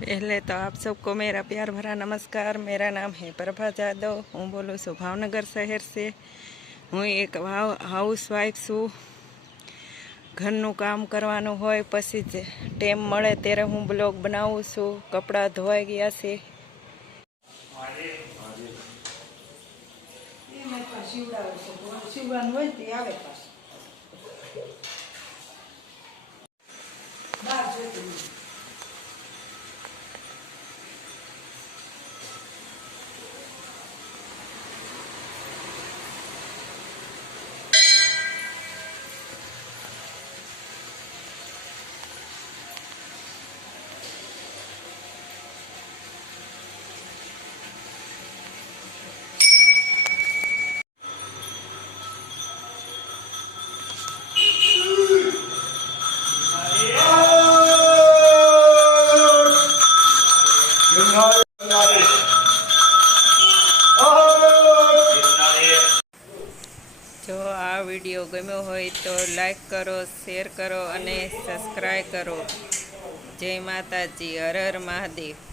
पहले तो आप सबको मेरा प्यार भरा नमस्कार। मेरा नाम है प्रभा जादव। हूँ बोलूँ छूँ भावनगर शहर से। हूँ एक हाउसवाइफ छूँ। घरનું કામ કરવાનું હોય પછી જ ટાઈમ મળે ત્યારે હું બ્લોગ બનાવું છું। કપડાં ધોવાઈ ગયા છે। જો આ વિડીયો ગમ્યો હોય તો લાઈક કરો, શેર કરો અને સબસ્ક્રાઈબ કરો। જય માતાજી, હર હર મહાદેવ।